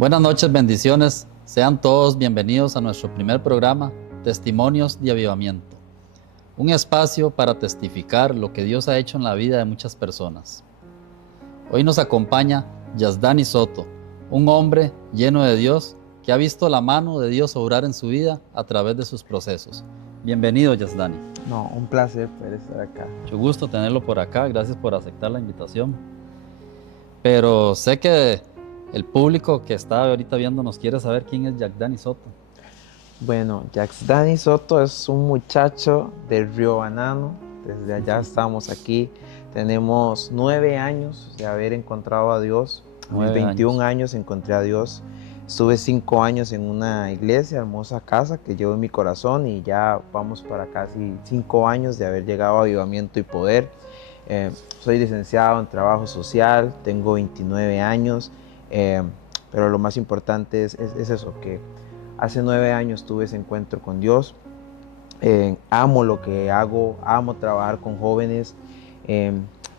Buenas noches, bendiciones. Sean todos bienvenidos a nuestro primer programa, Testimonios de Avivamiento. Un espacio para testificar lo que Dios ha hecho en la vida de muchas personas. Hoy nos acompaña Yasdani Soto, un hombre lleno de Dios que ha visto la mano de Dios obrar en su vida a través de sus procesos. Bienvenido, Yasdani. No, un placer poder estar acá. Mucho gusto tenerlo por acá. Gracias por aceptar la invitación. Pero sé que el público que está ahorita viendo nos quiere saber quién es Yasdani Soto. Bueno, Yasdani Soto es un muchacho del Río Banano. Desde allá estamos aquí. Tenemos 9 años de haber encontrado a Dios. A mis 21 años encontré a Dios. Estuve 5 años en una iglesia, hermosa casa que llevo en mi corazón, y ya vamos para casi 5 años de haber llegado a Avivamiento y Poder. Soy licenciado en trabajo social, tengo 29 años, pero lo más importante es eso, que hace 9 años tuve ese encuentro con Dios. Amo lo que hago, amo trabajar con jóvenes,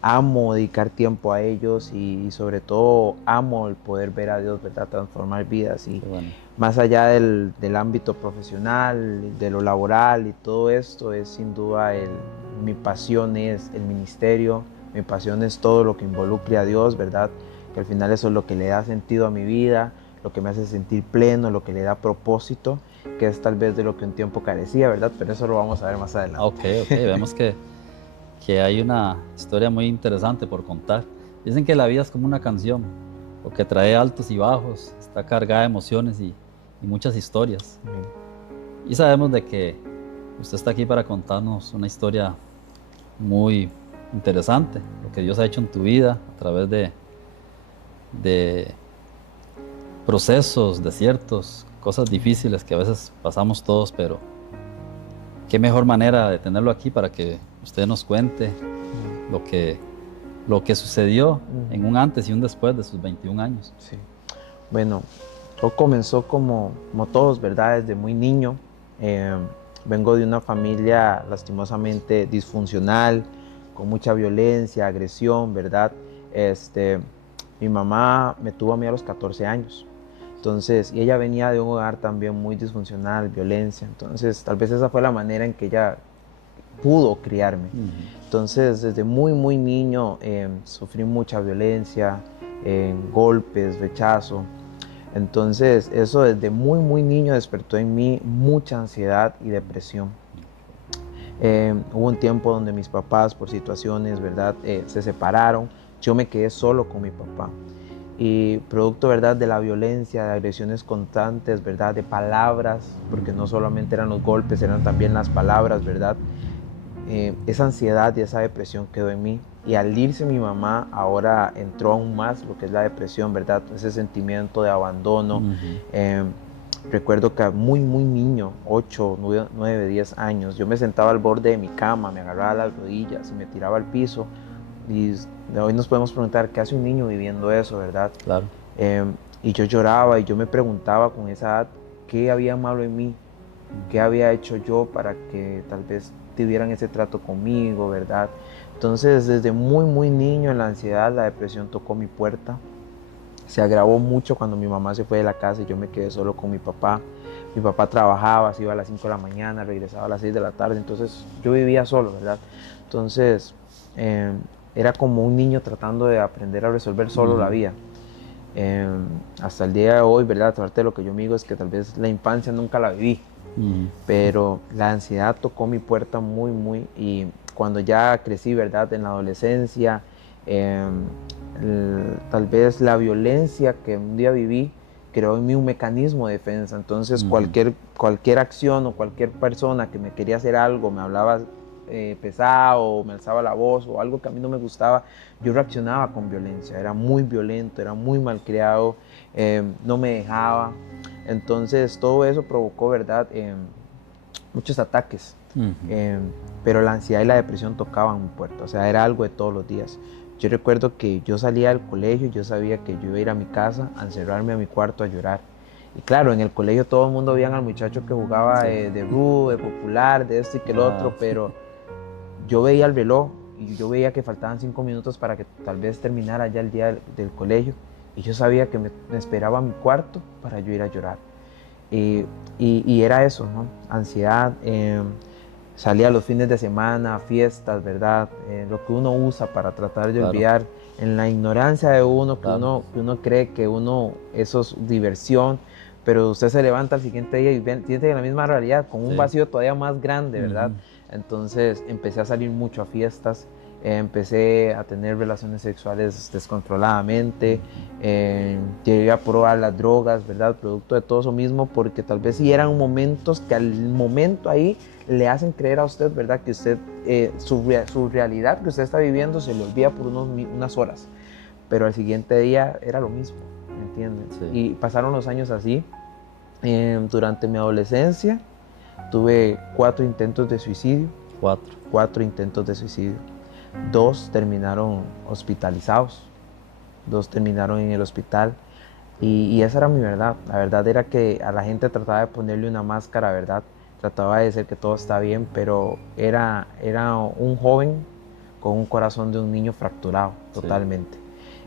amo dedicar tiempo a ellos y sobre todo amo el poder ver a Dios, ¿verdad?, transformar vidas. Y Bueno, más allá del ámbito profesional, de lo laboral y todo esto, es sin duda mi pasión es el ministerio, mi pasión es todo lo que involucre a Dios, ¿verdad? Que al final eso es lo que le da sentido a mi vida, lo que me hace sentir pleno, lo que le da propósito, que es tal vez de lo que un tiempo carecía, ¿verdad? Pero eso lo vamos a ver más adelante. ok, vemos que hay una historia muy interesante por contar. Dicen que la vida es como una canción, lo que trae altos y bajos, está cargada de emociones y muchas historias. Y sabemos de que usted está aquí para contarnos una historia muy interesante, lo que Dios ha hecho en tu vida a través de procesos, desiertos, cosas difíciles que a veces pasamos todos, pero qué mejor manera de tenerlo aquí para que usted nos cuente lo que sucedió en un antes y un después de sus 21 años. Sí. Bueno, todo comenzó como todos, ¿verdad? Desde muy niño. Vengo de una familia lastimosamente disfuncional, con mucha violencia, agresión, ¿verdad? Mi mamá me tuvo a mí a los 14 años. Entonces, y ella venía de un hogar también muy disfuncional, violencia. Entonces, tal vez esa fue la manera en que ella pudo criarme. Entonces, desde muy, muy niño sufrí mucha violencia, golpes, rechazo. Entonces, eso desde muy, muy niño despertó en mí mucha ansiedad y depresión. Hubo un tiempo donde mis papás, por situaciones, ¿verdad?, se separaron. Yo me quedé solo con mi papá. Y producto, ¿verdad?, de la violencia, de agresiones constantes, ¿verdad?, de palabras, porque no solamente eran los golpes, eran también las palabras, ¿verdad? Esa ansiedad y esa depresión quedó en mí. Y al irse mi mamá, ahora entró aún más lo que es la depresión, ¿verdad? Ese sentimiento de abandono. Recuerdo que muy, muy niño, 8, 9, 10 años, yo me sentaba al borde de mi cama, me agarraba las rodillas y me tiraba al piso. Y hoy nos podemos preguntar, ¿qué hace un niño viviendo eso, verdad? Claro. Y yo lloraba y yo me preguntaba con esa edad, ¿qué había malo en mí? ¿Qué había hecho yo para que tal vez tuvieran ese trato conmigo, verdad? Entonces, desde muy, muy niño, la ansiedad, la depresión tocó mi puerta. Se agravó mucho cuando mi mamá se fue de la casa y yo me quedé solo con mi papá. Mi papá trabajaba, se iba a las 5 de la mañana, regresaba a las 6 de la tarde, entonces yo vivía solo, ¿verdad? Entonces, era como un niño tratando de aprender a resolver solo la vida. Hasta el día de hoy, ¿verdad? Aparte de lo que yo me digo es que tal vez la infancia nunca la viví, pero la ansiedad tocó mi puerta muy, muy, y cuando ya crecí, ¿verdad?, en la adolescencia, tal vez la violencia que un día viví creó en mí un mecanismo de defensa. Entonces cualquier acción o cualquier persona que me quería hacer algo, me hablaba pesado, me alzaba la voz o algo que a mí no me gustaba, yo reaccionaba con violencia. Era muy violento, era muy malcriado, no me dejaba. Entonces todo eso provocó, ¿verdad?, muchos ataques. Pero la ansiedad y la depresión tocaban mi puerta, o sea, era algo de todos los días. Yo recuerdo que yo salía del colegio y yo sabía que yo iba a ir a mi casa, a encerrarme a mi cuarto a llorar. Y claro, en el colegio todo el mundo veía al muchacho que jugaba de de popular, de esto y que el otro, pero yo veía el reloj y yo veía que faltaban 5 minutos para que tal vez terminara ya el día del colegio. Y yo sabía que me esperaba mi cuarto para yo ir a llorar. Y era eso, ¿no? Ansiedad. Salía los fines de semana, fiestas, ¿verdad? Lo que uno usa para tratar de Claro. olvidar, en la ignorancia de uno, Claro. que uno cree que eso es diversión, pero usted se levanta al siguiente día y tiene la misma realidad, con un Sí. vacío todavía más grande, ¿verdad? Ujú. Entonces empecé a salir mucho a fiestas, empecé a tener relaciones sexuales descontroladamente, llegué a probar las drogas, ¿verdad? Producto de todo eso mismo, porque tal vez sí eran momentos que al momento ahí le hacen creer a usted, ¿verdad? Que usted, su realidad que usted está viviendo se le olvida por unas horas, pero al siguiente día era lo mismo, ¿me entienden? Sí. Y pasaron los años así. Durante mi adolescencia tuve 4 intentos de suicidio. 4. 4 intentos de suicidio. 2 terminaron hospitalizados. 2 terminaron en el hospital. Y esa era mi verdad. La verdad era que a la gente trataba de ponerle una máscara, ¿verdad? Trataba de decir que todo está bien, pero era un joven con un corazón de un niño fracturado totalmente.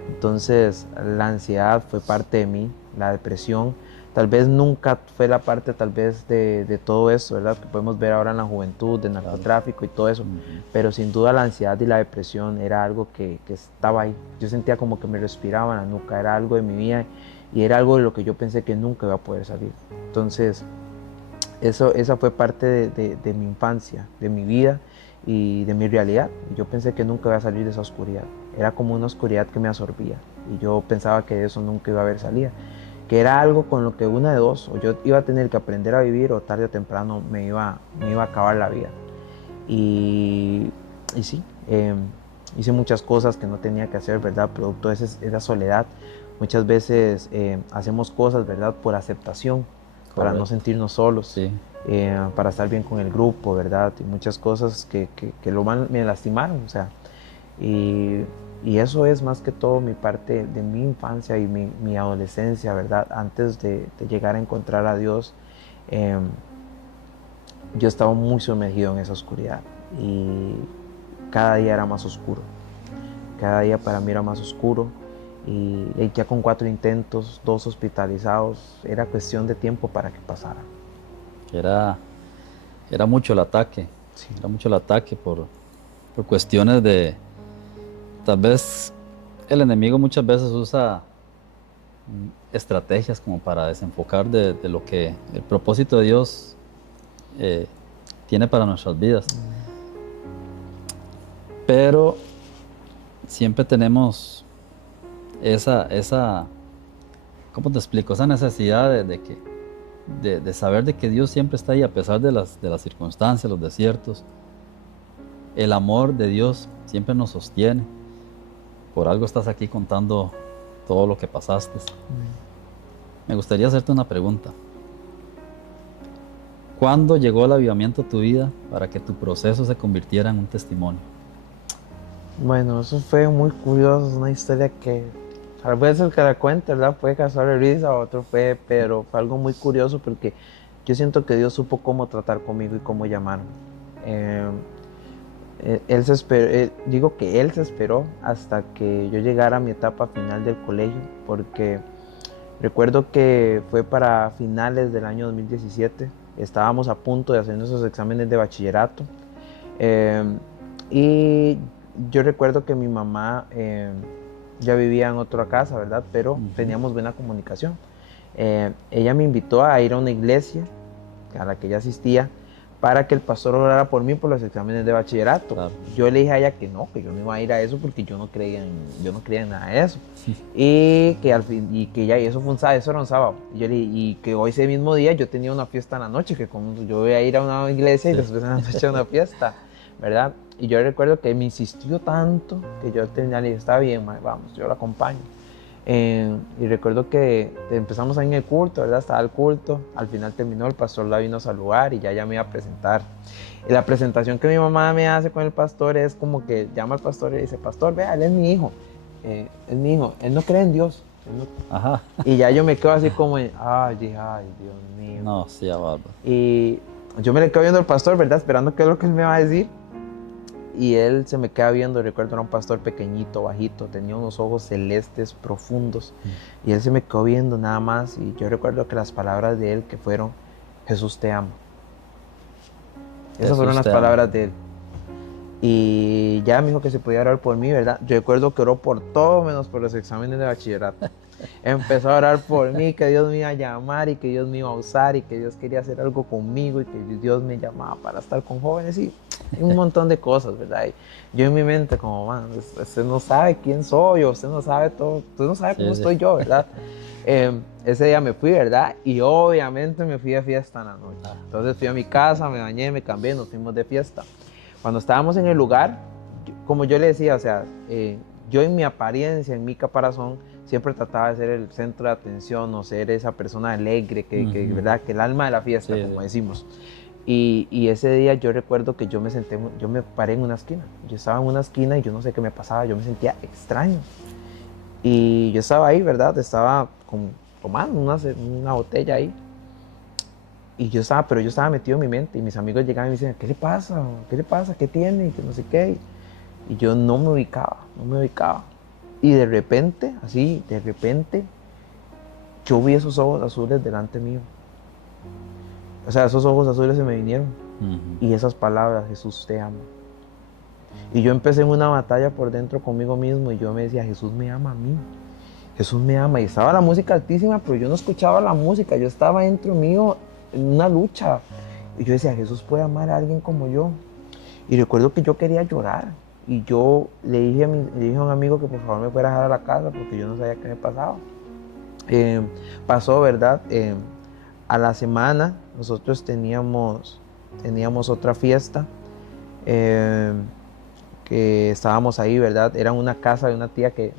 Entonces la ansiedad fue parte de mí, la depresión. Tal vez nunca fue la parte tal vez de todo eso, ¿verdad? Que podemos ver ahora en la juventud, del narcotráfico y todo eso. Pero sin duda la ansiedad y la depresión era algo que estaba ahí. Yo sentía como que me respiraba en la nuca, era algo de mi vida y era algo de lo que yo pensé que nunca iba a poder salir. Entonces, esa fue parte de mi infancia, de mi vida y de mi realidad. Yo pensé que nunca iba a salir de esa oscuridad. Era como una oscuridad que me absorbía y yo pensaba que de eso nunca iba a haber salida. Que era algo con lo que una de dos, o yo iba a tener que aprender a vivir o tarde o temprano me iba a acabar la vida. Y sí, hice muchas cosas que no tenía que hacer, ¿verdad? Producto de esa soledad. Muchas veces hacemos cosas, ¿verdad? Por aceptación, para no sentirnos solos, Sí. para estar bien con el grupo, ¿verdad? Y muchas cosas que me lastimaron, o sea. Y eso es más que todo mi parte de mi infancia y mi adolescencia, ¿verdad? Antes de llegar a encontrar a Dios, yo estaba muy sumergido en esa oscuridad y cada día era más oscuro. Cada día para mí era más oscuro y ya con 4 intentos, 2 hospitalizados, era cuestión de tiempo para que pasara. Era mucho el ataque. Sí. Era mucho el ataque por cuestiones de... Tal vez el enemigo muchas veces usa estrategias como para desenfocar de lo que el propósito de Dios tiene para nuestras vidas. Pero siempre tenemos esa ¿cómo te explico? Esa necesidad de saber de que Dios siempre está ahí a pesar de las circunstancias, los desiertos. El amor de Dios siempre nos sostiene. Por algo estás aquí contando todo lo que pasaste. Me gustaría hacerte una pregunta. ¿Cuándo llegó el avivamiento a tu vida para que tu proceso se convirtiera en un testimonio? Bueno, eso fue muy curioso, es una historia que a veces que la cuenta, ¿verdad? Puede causar risa, pero fue algo muy curioso porque yo siento que Dios supo cómo tratar conmigo y cómo llamarme. Él se esperó, digo que Él se esperó hasta que yo llegara a mi etapa final del colegio, porque recuerdo que fue para finales del año 2017, estábamos a punto de hacer nuestros exámenes de bachillerato, y yo recuerdo que mi mamá ya vivía en otra casa, ¿verdad? Pero teníamos buena comunicación. Ella me invitó a ir a una iglesia a la que ella asistía para que el pastor orara por mí por los exámenes de bachillerato. Claro. Yo le dije a ella que no iba a ir a eso porque yo no creía en nada de eso. Y que al fin, y que ya, y eso fue eso era un sábado. Y que hoy ese mismo día yo tenía una fiesta en la noche, que como yo voy a ir a una iglesia y después en la noche a una fiesta, ¿verdad? Y yo recuerdo que me insistió tanto que yo le dije, está bien, vamos, yo la acompaño. Y recuerdo que empezamos ahí en el culto, ¿verdad? Estaba el culto, al final terminó, el pastor la vino a saludar y ya me iba a presentar. Y la presentación que mi mamá me hace con el pastor es como que llama al pastor y dice, pastor, vea, él es mi hijo, él no cree en Dios. No... Ajá. Y ya yo me quedo así como, ay, Dios mío. No, sí, abarba. Y yo me le quedo viendo al pastor, ¿verdad? Esperando qué es lo que él me va a decir. y él se me queda viendo. Recuerdo, era un pastor pequeñito, bajito, tenía unos ojos celestes profundos, y él se me quedó viendo nada más, y yo recuerdo que las palabras de él que fueron: Jesús te ama. Esas fueron las palabras de él. Y ya me dijo que se podía orar por mí, ¿verdad? Yo recuerdo que oró por todo menos por los exámenes de bachillerato. Empezó a orar por mí, que Dios me iba a llamar y que Dios me iba a usar y que Dios quería hacer algo conmigo y que Dios me llamaba para estar con jóvenes y un montón de cosas, ¿verdad? Y yo en mi mente como, man, usted no sabe quién soy, o usted no sabe todo, usted no sabe cómo estoy yo, ¿verdad? Ese día me fui, ¿verdad? Y obviamente me fui de fiesta en la noche. Entonces fui a mi casa, me bañé, me cambié, nos fuimos de fiesta. Cuando estábamos en el lugar, como yo le decía, o sea, yo en mi apariencia, en mi caparazón, siempre trataba de ser el centro de atención o ser esa persona alegre, ¿verdad? Que el alma de la fiesta, como decimos. Y ese día yo recuerdo que yo me paré en una esquina. Yo estaba en una esquina y yo no sé qué me pasaba, yo me sentía extraño. Y yo estaba ahí, ¿verdad? Estaba tomando una botella ahí. Pero yo estaba metido en mi mente y mis amigos llegaban y me decían: ¿qué le pasa? ¿Qué le pasa? ¿Qué tiene? Y que no sé qué. Y yo no me ubicaba. Y de repente, yo vi esos ojos azules delante mío. O sea, esos ojos azules se me vinieron. Y esas palabras: Jesús te ama. Y yo empecé en una batalla por dentro conmigo mismo y yo me decía: Jesús me ama a mí. Jesús me ama. Y estaba la música altísima, pero yo no escuchaba la música. Yo estaba dentro mío en una lucha. Y yo decía: Jesús puede amar a alguien como yo. Y recuerdo que yo quería llorar. Y yo le dije a un amigo que por favor me fuera a dejar a la casa porque yo no sabía qué me pasaba. Pasó, ¿verdad? A la semana nosotros teníamos otra fiesta que estábamos ahí, ¿verdad? Era una casa de una tía que,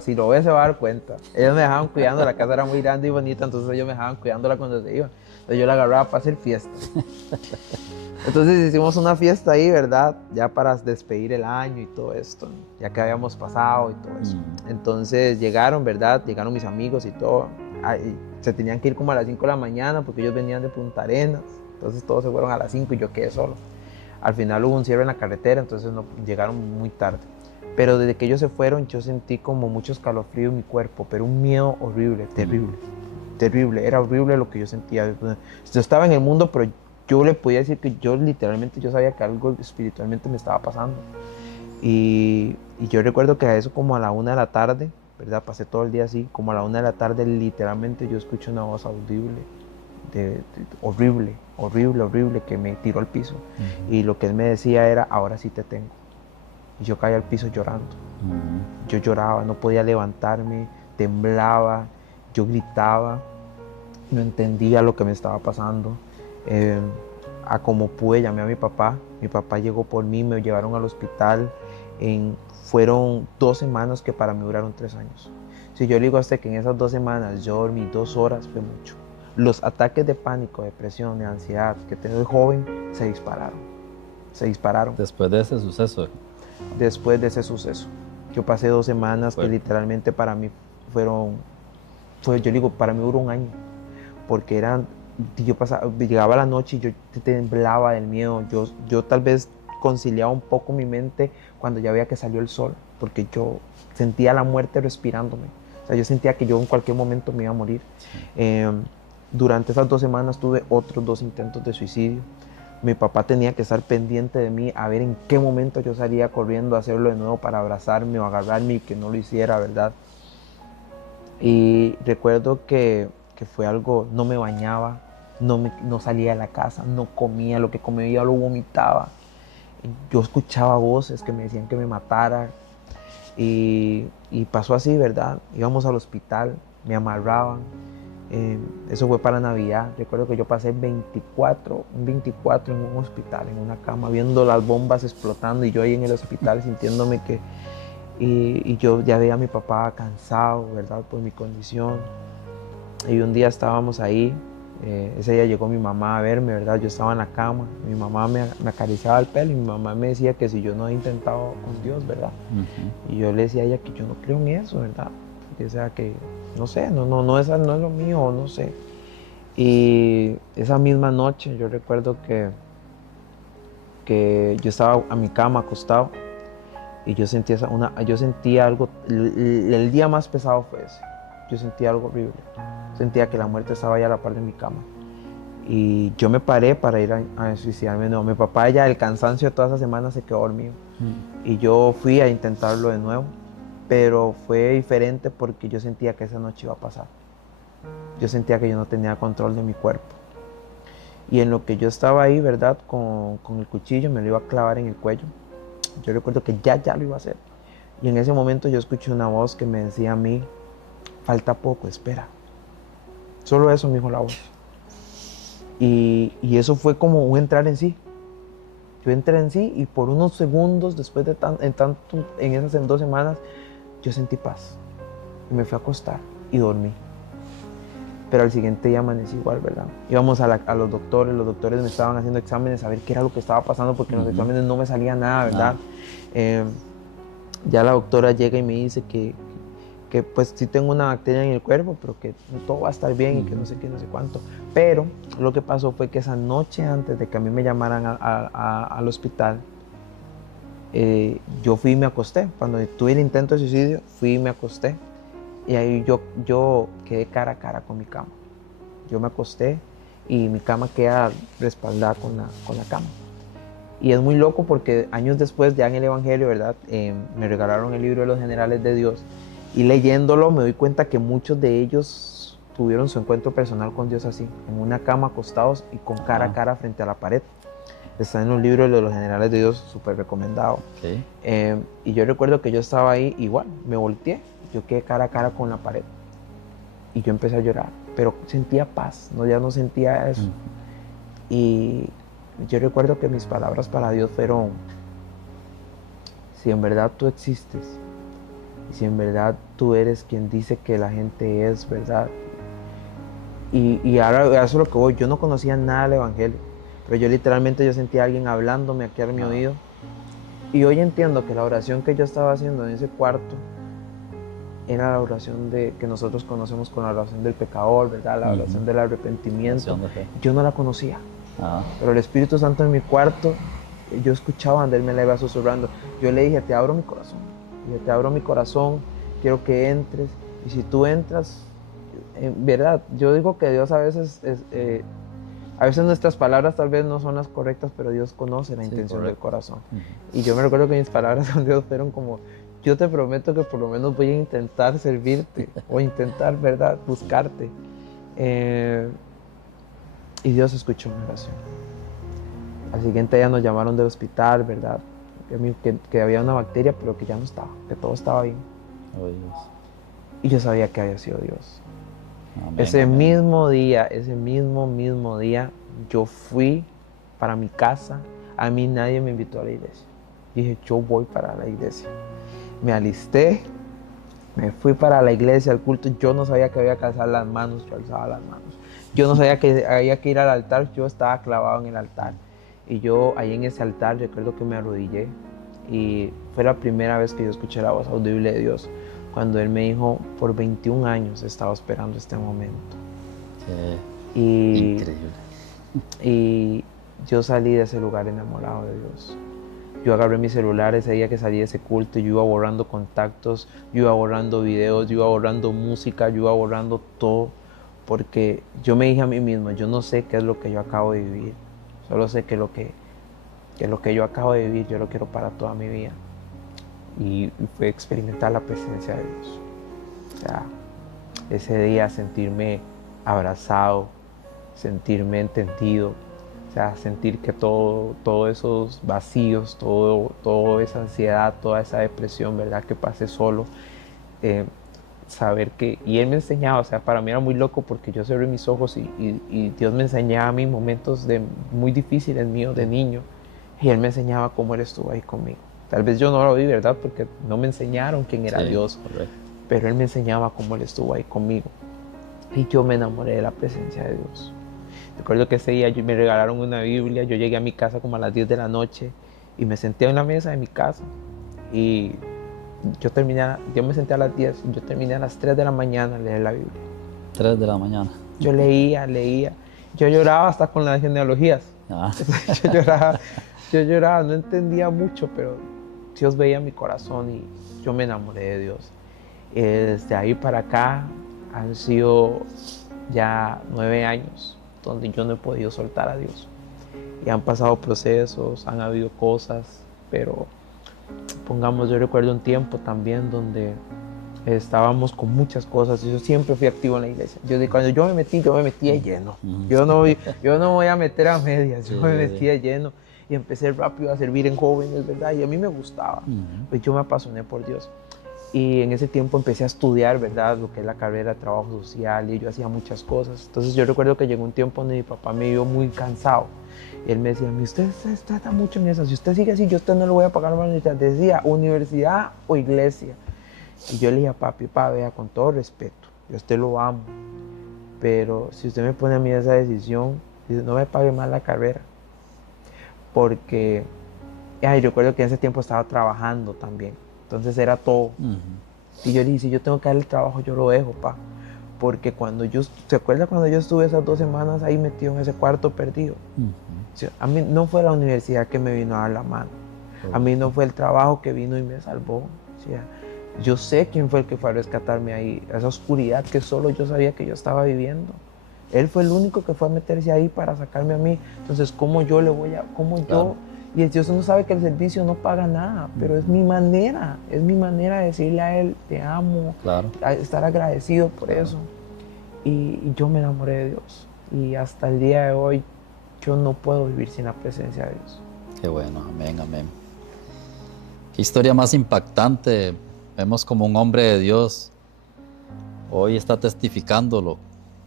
si lo ve se va a dar cuenta. Ellos me dejaban cuidando, la casa era muy grande y bonita, entonces ellos me dejaban cuidándola cuando se iban. Entonces yo la agarraba para hacer fiesta. Entonces hicimos una fiesta ahí, ¿verdad? Ya para despedir el año y todo esto, ya que habíamos pasado y todo eso. Entonces llegaron, ¿verdad? Llegaron mis amigos y todo. Se tenían que ir como a las 5 de la mañana porque ellos venían de Punta Arenas. Entonces todos se fueron a las 5 y yo quedé solo. Al final hubo un cierre en la carretera, entonces llegaron muy tarde. Pero desde que ellos se fueron, yo sentí como mucho escalofrío en mi cuerpo, pero un miedo horrible, terrible. Era horrible lo que yo sentía. Yo estaba en el mundo, pero yo le podía decir que yo literalmente sabía que algo espiritualmente me estaba pasando. Y yo recuerdo que a eso como a la 1 de la tarde, ¿verdad? Pasé todo el día así, como a la 1 de la tarde literalmente yo escuché una voz audible, horrible, que me tiró al piso. Y lo que él me decía era: ahora sí te tengo. Y yo caí al piso llorando. Yo lloraba, no podía levantarme, temblaba, yo gritaba, no entendía lo que me estaba pasando. A como pude llamé a mi papá llegó por mí, me llevaron al hospital. Fueron 2 semanas que para mí duraron 3 años. Si yo le digo hasta que en esas 2 semanas yo dormí 2 horas, fue mucho. Los ataques de pánico, depresión, de ansiedad que tengo de joven se dispararon. Después de ese suceso. Después de ese suceso. Yo pasé 2 semanas que literalmente para mí para mí duró un año. Porque llegaba la noche y yo temblaba del miedo. Yo tal vez conciliaba un poco mi mente cuando ya veía que salió el sol, porque yo sentía la muerte respirándome. O sea, yo sentía que yo en cualquier momento me iba a morir. Durante esas 2 semanas tuve otros 2 intentos de suicidio. Mi papá tenía que estar pendiente de mí a ver en qué momento yo salía corriendo a hacerlo de nuevo para abrazarme o agarrarme y que no lo hiciera, ¿verdad? Y recuerdo que fue algo, no me bañaba, no salía de la casa, no comía, lo que comía lo vomitaba. Yo escuchaba voces que me decían que me matara y pasó así, ¿verdad? Íbamos al hospital, me amarraban. Eso fue para Navidad. Recuerdo que yo pasé un 24 en un hospital, en una cama, viendo las bombas explotando y yo ahí en el hospital sintiéndome que... Y yo ya veía a mi papá cansado, ¿verdad? Por mi condición. Y un día estábamos ahí, ese día llegó mi mamá a verme, ¿verdad? Yo estaba en la cama, mi mamá me acariciaba el pelo y mi mamá me decía que si yo no había intentado con Dios, ¿verdad? Y yo le decía a ella que yo no creo en eso, ¿verdad? O sea, que no sé, no es lo mío, no sé. Y esa misma noche yo recuerdo que que yo estaba a mi cama acostado y yo sentía algo, el día más pesado fue ese. Yo sentía algo horrible. Sentía que la muerte estaba allá a la par de mi cama. Y yo me paré para ir a suicidarme. No, mi papá ya el cansancio de toda esa semana se quedó dormido. Y yo fui a intentarlo de nuevo, pero fue diferente porque yo sentía que esa noche iba a pasar. Yo sentía que yo no tenía control de mi cuerpo. Y en lo que yo estaba ahí, ¿verdad? Con el cuchillo me lo iba a clavar en el cuello. Yo recuerdo que ya lo iba a hacer. Y en ese momento yo escuché una voz que me decía a mí, falta poco, espera. Solo eso me dijo la voz. Y eso fue como un entrar en sí. Yo entré en sí y por unos segundos, después de en esas 2 semanas, yo sentí paz. Y me fui a acostar y dormí. Pero al siguiente día amanecí igual, ¿verdad? Íbamos a los doctores me estaban haciendo exámenes a ver qué era lo que estaba pasando porque en los exámenes no me salía nada, ¿verdad? Ya la doctora llega y me dice que pues sí tengo una bacteria en el cuerpo, pero que todo va a estar bien y que no sé qué, no sé cuánto. Pero lo que pasó fue que esa noche antes de que a mí me llamaran al hospital, yo fui y me acosté. Cuando tuve el intento de suicidio, fui y me acosté. Y ahí yo quedé cara a cara con mi cama. Yo me acosté y mi cama queda respaldada con la cama. Y es muy loco porque años después, ya en el Evangelio, ¿verdad? Me regalaron el libro de los generales de Dios. Y leyéndolo me doy cuenta que muchos de ellos tuvieron su encuentro personal con Dios así, en una cama acostados y con cara a cara frente a la pared. Está en un libro de los generales de Dios, súper recomendado. Sí. Y yo recuerdo que yo estaba ahí igual, me volteé, yo quedé cara a cara con la pared. Y yo empecé a llorar, pero sentía paz, ya no sentía eso. Y yo recuerdo que mis palabras para Dios fueron, si en verdad tú existes, y si en verdad tú eres quien dice que la gente es, ¿verdad? Y ahora eso es lo que voy, yo no conocía nada del Evangelio, pero yo literalmente sentía a alguien hablándome aquí a mi oído. Y hoy entiendo que la oración que yo estaba haciendo en ese cuarto era la oración que nosotros conocemos con la oración del pecador, ¿verdad? La oración del arrepentimiento. Yo no la conocía, pero el Espíritu Santo en mi cuarto, yo escuchaba donde Él me la iba susurrando. Yo le dije, te abro mi corazón. Te abro mi corazón, quiero que entres. Y si tú entras, verdad, yo digo que Dios a veces nuestras palabras tal vez no son las correctas, pero Dios conoce la intención del corazón. Y yo me recuerdo que mis palabras con Dios fueron como, yo te prometo que por lo menos voy a intentar servirte, o intentar, ¿verdad?, buscarte. Y Dios escuchó mi oración. Al siguiente día nos llamaron del hospital, ¿verdad?, que había una bacteria, pero que ya no estaba, que todo estaba bien. Oh, Dios. Y yo sabía que había sido Dios. Amén, ese amén. mismo día, yo fui para mi casa. A mí nadie me invitó a la iglesia. Dije, yo voy para la iglesia. Me alisté, me fui para la iglesia, al culto. Yo no sabía que había que alzar las manos, yo alzaba las manos. Yo no sabía que había que ir al altar, yo estaba clavado en el altar. Y yo ahí en ese altar recuerdo que me arrodillé y fue la primera vez que yo escuché la voz audible de Dios, cuando Él me dijo, por 21 años he estado esperando este momento. Increíble. Y yo salí de ese lugar enamorado de Dios. Yo agarré mi celular ese día que salí de ese culto, yo iba borrando contactos, yo iba borrando videos, yo iba borrando música, yo iba borrando todo, porque yo me dije a mí mismo, yo no sé qué es lo que yo acabo de vivir, solo sé que lo que yo acabo de vivir yo lo quiero para toda mi vida. Y fue experimentar la presencia de Dios. O sea, ese día sentirme abrazado, sentirme entendido, o sea, sentir que todos esos vacíos, toda esa ansiedad, toda esa depresión, ¿verdad?, que pasé solo, saber que, y Él me enseñaba, o sea, para mí era muy loco porque yo cerré mis ojos y Dios me enseñaba a mí momentos muy difíciles míos de niño, y Él me enseñaba cómo Él estuvo ahí conmigo. Tal vez yo no lo vi, ¿verdad?, porque no me enseñaron quién era Dios, correcto. Pero Él me enseñaba cómo Él estuvo ahí conmigo. Y yo me enamoré de la presencia de Dios. Recuerdo que ese día me regalaron una Biblia, yo llegué a mi casa como a las 10 de la noche y me senté en la mesa de mi casa y yo me senté a las 10 y yo terminé a las 3 de la mañana a leer la Biblia. 3 de la mañana. Yo leía, yo lloraba hasta con las genealogías. Yo lloraba yo lloraba, no entendía mucho, pero Dios veía mi corazón y yo me enamoré de Dios. Desde ahí para acá han sido ya 9 años donde yo no he podido soltar a Dios. Y han pasado procesos, han habido cosas, pero yo recuerdo un tiempo también donde estábamos con muchas cosas. Yo siempre fui activo en la iglesia. Cuando yo me metí de lleno. Yo no voy a meter a medias, yo me metí de lleno. Y empecé rápido a servir en jóvenes, ¿verdad? Y a mí me gustaba. Pues yo me apasioné por Dios. Y en ese tiempo empecé a estudiar, ¿verdad? Lo que es la carrera de trabajo social, y yo hacía muchas cosas. Entonces yo recuerdo que llegó un tiempo donde mi papá me vio muy cansado. Y él me decía, usted trata mucho en eso. Si usted sigue así, yo a usted no le voy a pagar más. Decía, universidad o iglesia. Y yo le dije a papi, vea, con todo respeto, yo a usted lo amo. Pero si usted me pone a mí esa decisión, no me pague más la carrera. Porque recuerdo que en ese tiempo estaba trabajando también. Entonces era todo. Y yo le dije, si yo tengo que dar el trabajo, yo lo dejo, pa. Porque ¿se acuerda cuando yo estuve esas 2 semanas ahí metido en ese cuarto perdido? O sea, a mí no fue la universidad que me vino a dar la mano. A mí no fue el trabajo que vino y me salvó. O sea, yo sé quién fue el que fue a rescatarme ahí. Esa oscuridad que solo yo sabía que yo estaba viviendo. Él fue el único que fue a meterse ahí para sacarme a mí. Entonces, claro. Y Dios no sabe que el servicio no paga nada, pero es mi manera de decirle a Él, te amo, claro, estar agradecido por eso. Y yo me enamoré de Dios. Y hasta el día de hoy, yo no puedo vivir sin la presencia de Dios. Qué bueno, amén, amén. Qué historia más impactante. Vemos como un hombre de Dios hoy está testificando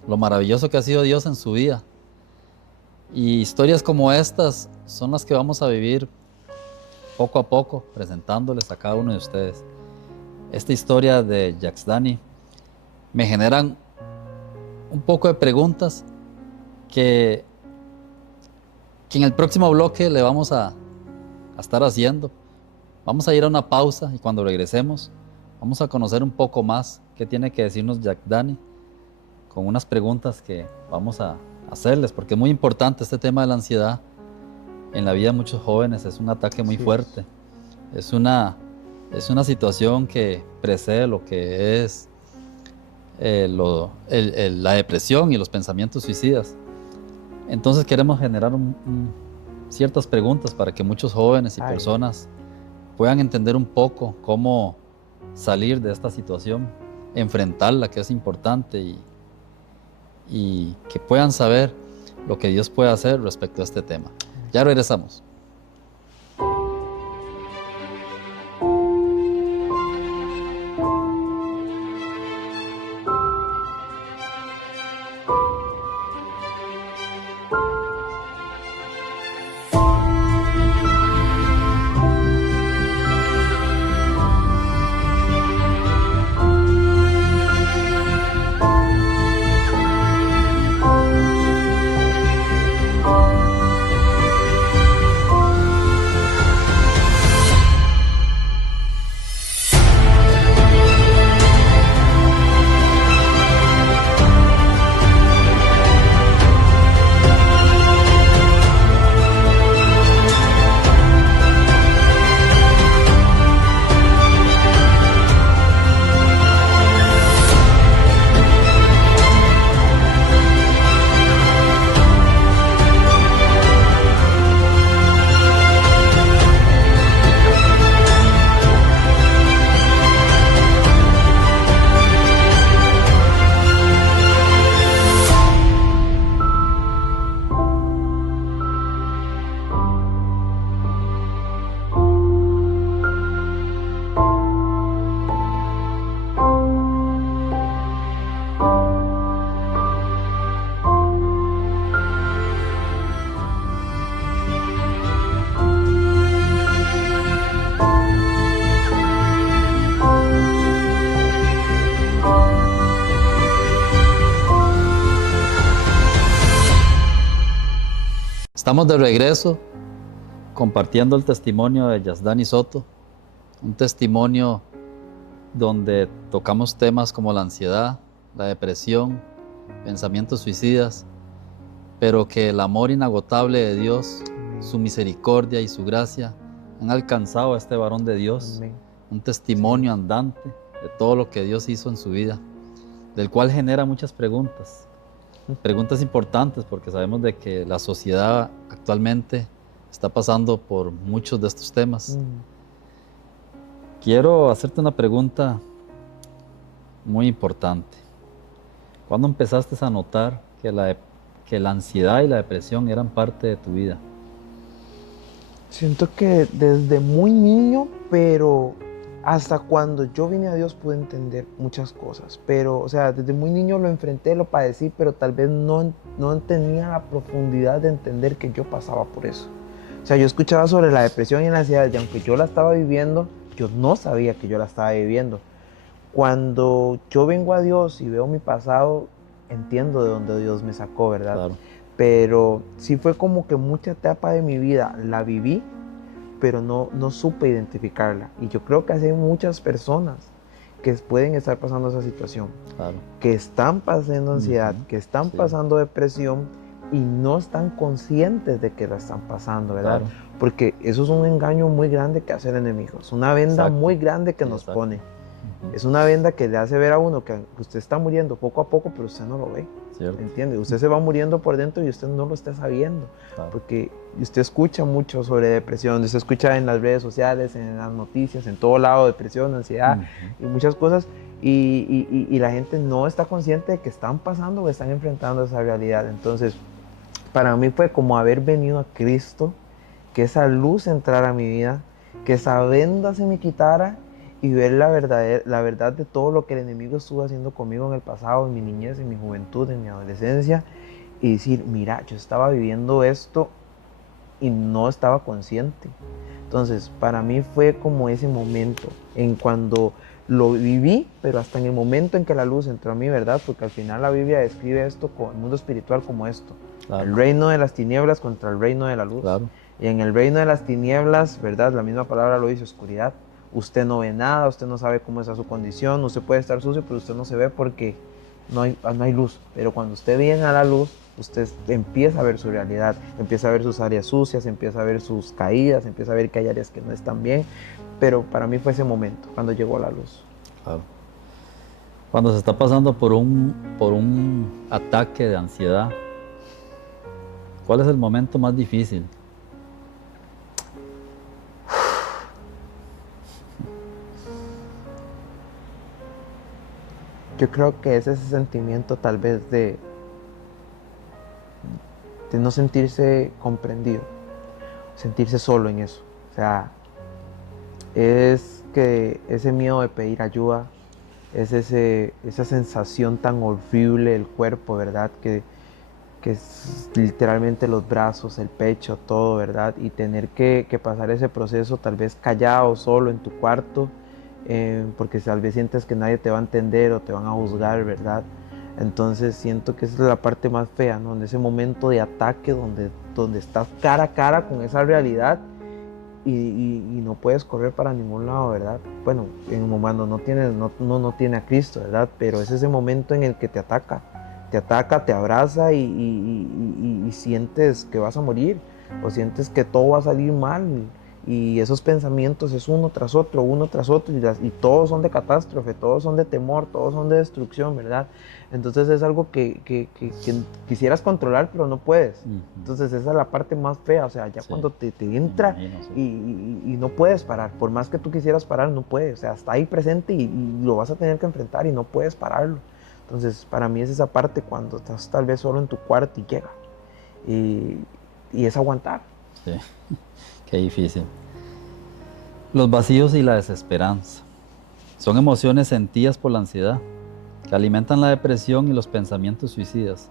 lo maravilloso que ha sido Dios en su vida. Y historias como estas son las que vamos a vivir poco a poco, presentándoles a cada uno de ustedes. Esta historia de Yaxdani me generan un poco de preguntas que en el próximo bloque le vamos a estar haciendo. Vamos a ir a una pausa y cuando regresemos vamos a conocer un poco más qué tiene que decirnos Yaxdani con unas preguntas que vamos a hacerles, porque es muy importante este tema de la ansiedad en la vida de muchos jóvenes. Es un ataque muy fuerte. Es una situación que precede lo que es la depresión y los pensamientos suicidas. Entonces queremos generar ciertas preguntas para que muchos jóvenes y personas puedan entender un poco cómo salir de esta situación, enfrentarla, que es importante, y que puedan saber lo que Dios puede hacer respecto a este tema. Ya regresamos. Estamos de regreso compartiendo el testimonio de Yaxdani Soto, un testimonio donde tocamos temas como la ansiedad, la depresión, pensamientos suicidas, pero que el amor inagotable de Dios su misericordia y su gracia han alcanzado a este varón de Dios, Amén. un testimonio andante de todo lo que Dios hizo en su vida, del cual genera muchas preguntas importantes, porque sabemos de que la sociedad actualmente está pasando por muchos de estos temas. Quiero hacerte una pregunta muy importante. ¿Cuándo empezaste a notar que la ansiedad y la depresión eran parte de tu vida? Siento que desde muy niño, pero hasta cuando yo vine a Dios pude entender muchas cosas. Pero, o sea, desde muy niño lo enfrenté, lo padecí, pero tal vez no tenía la profundidad de entender que yo pasaba por eso. O sea, yo escuchaba sobre la depresión y la ansiedad, y aunque yo la estaba viviendo, yo no sabía que yo la estaba viviendo. Cuando yo vengo a Dios y veo mi pasado, entiendo de dónde Dios me sacó, ¿verdad? Claro. Pero sí fue como que mucha etapa de mi vida la viví, pero no supe identificarla. Y yo creo que hay muchas personas que pueden estar pasando esa situación, Claro. que están pasando ansiedad, Ujú. que están Sí. pasando depresión y no están conscientes de que la están pasando, ¿verdad? Claro. Porque eso es un engaño muy grande que hace el enemigo, es una venda Exacto. muy grande que Sí, nos exacto. pone. Ujú. Es una venda que le hace ver a uno que usted está muriendo poco a poco, pero usted no lo ve. Cierto. ¿Entiende? Usted se va muriendo por dentro y usted no lo está sabiendo. Claro. Porque usted escucha mucho sobre depresión, usted escucha en las redes sociales, en las noticias, en todo lado, depresión, ansiedad y muchas cosas. Y la gente no está consciente de que están pasando o están enfrentando esa realidad. Entonces, para mí fue como haber venido a Cristo, que esa luz entrara a mi vida, que esa venda se me quitara y ver la verdad de todo lo que el enemigo estuvo haciendo conmigo en el pasado, en mi niñez, en mi juventud, en mi adolescencia, y decir, mira, yo estaba viviendo esto y no estaba consciente. Entonces, para mí fue como ese momento, en cuando lo viví, pero hasta en el momento en que la luz entró a mí, ¿verdad? Porque al final la Biblia describe esto, el mundo espiritual como esto. Claro. El reino de las tinieblas contra el reino de la luz. Claro. Y en el reino de las tinieblas, ¿verdad? La misma palabra lo dice, oscuridad. Usted no ve nada, usted no sabe cómo está su condición, usted puede estar sucio, pero usted no se ve porque no hay luz. Pero cuando usted viene a la luz, usted empieza a ver su realidad, empieza a ver sus áreas sucias, empieza a ver sus caídas, empieza a ver que hay áreas que no están bien. Pero para mí fue ese momento, cuando llegó la luz. Claro. Cuando se está pasando por un ataque de ansiedad, ¿cuál es el momento más difícil? Yo creo que es ese sentimiento tal vez de no sentirse comprendido, sentirse solo en eso. O sea, es que ese miedo de pedir ayuda, es esa sensación tan horrible del cuerpo, ¿verdad? Que es literalmente los brazos, el pecho, todo, ¿verdad? Y tener que pasar ese proceso tal vez callado, solo en tu cuarto, porque tal vez sientes que nadie te va a entender o te van a juzgar, ¿verdad? Entonces siento que esa es la parte más fea, ¿no? En ese momento de ataque donde estás cara a cara con esa realidad y no puedes correr para ningún lado, ¿verdad? Bueno, en un momento no tiene a Cristo, ¿verdad? Pero es ese momento en el que te ataca, te abraza y sientes que vas a morir o sientes que todo va a salir mal. Y esos pensamientos es uno tras otro y todos son de catástrofe, todos son de temor, todos son de destrucción, ¿verdad? Entonces es algo que quisieras controlar pero no puedes. Entonces esa es la parte más fea, o sea, ya sí, cuando te entra y no puedes parar, por más que tú quisieras parar, no puedes, o sea, está ahí presente y lo vas a tener que enfrentar y no puedes pararlo. Entonces para mí es esa parte cuando estás tal vez solo en tu cuarto y llega y es aguantar. Sí. Qué difícil. Los vacíos y la desesperanza son emociones sentidas por la ansiedad que alimentan la depresión y los pensamientos suicidas.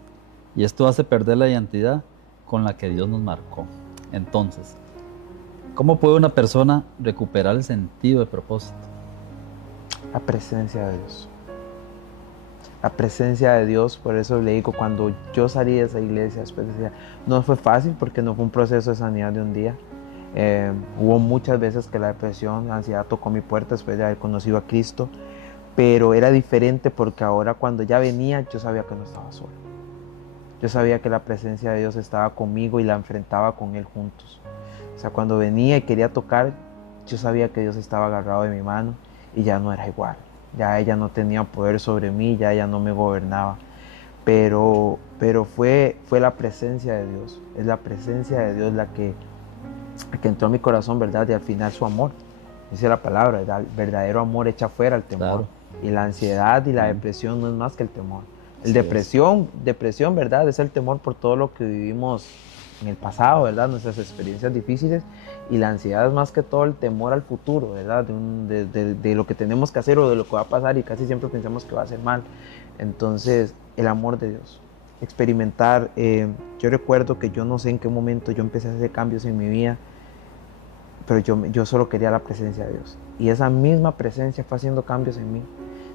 Y esto hace perder la identidad con la que Dios nos marcó. Entonces, ¿cómo puede una persona recuperar el sentido de propósito? La presencia de Dios. La presencia de Dios, por eso le digo, cuando yo salí de esa iglesia, después decía, no fue fácil porque no fue un proceso de sanidad de un día. Hubo muchas veces que la depresión, la ansiedad tocó mi puerta después de haber conocido a Cristo, pero era diferente porque ahora cuando ya venía yo sabía que no estaba solo. yo sabía que la presencia de Dios estaba conmigo y la enfrentaba con Él juntos. O sea, cuando venía y quería tocar, yo sabía que Dios estaba agarrado de mi mano y ya no era igual. Ya ella no tenía poder sobre mí, ya ella no me gobernaba. Pero fue la presencia de Dios. Es la presencia de Dios la que entró en mi corazón, ¿verdad? Y al final su amor. Dice la palabra, ¿verdad? El verdadero amor echa fuera el temor. Claro. Y la ansiedad y la depresión no es más que el temor. Sí, depresión, ¿verdad? Es el temor por todo lo que vivimos en el pasado, ¿verdad? Nuestras experiencias difíciles. Y la ansiedad es más que todo el temor al futuro, ¿verdad? De lo que tenemos que hacer o de lo que va a pasar y casi siempre pensamos que va a ser mal. Entonces, el amor de Dios. Experimentar. Yo recuerdo que yo no sé en qué momento yo empecé a hacer cambios en mi vida, pero yo solo quería la presencia de Dios. Y esa misma presencia fue haciendo cambios en mí,